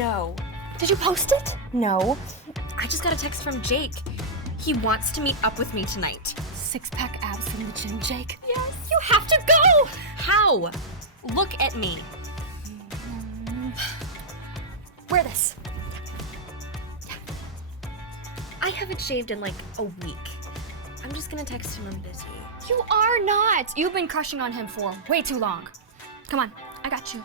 No. Did you post it? No. I just got a text from Jake. He wants to meet up with me tonight. Six-pack abs from the gym, Jake. Yes. You have to go! How? Look at me. Wear this. I haven't shaved in like a week. I'm just gonna text him I'm busy. You are not. You've been crushing on him for way too long. Come on, I got you.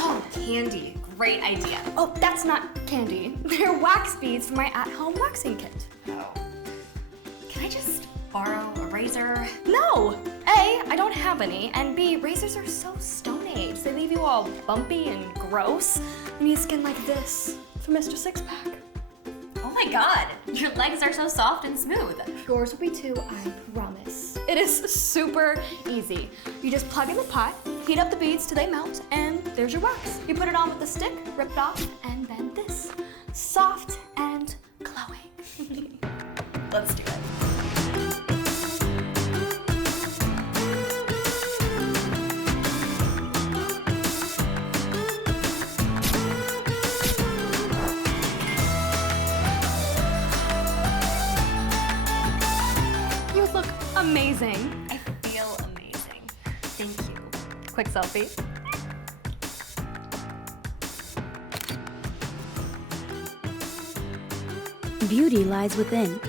Oh, candy. Great idea. Oh, that's not candy. They're wax beads for my at-home waxing kit. Oh. Can I just borrow a razor? No! A, I don't have any, and B, razors are so Stone Age. They leave you all bumpy and gross. You need skin like this for Mr. Six-Pack. Oh my god, your legs are so soft and smooth. Yours will be too, I promise. It is super easy. You just plug in the pot, heat up the beads till they melt, and there's your wax. You put it on with the stick, rip it off, and then this. Soft and glowing. Let's do it. You look amazing. I feel amazing. Thank you. Quick selfie. Beauty lies within.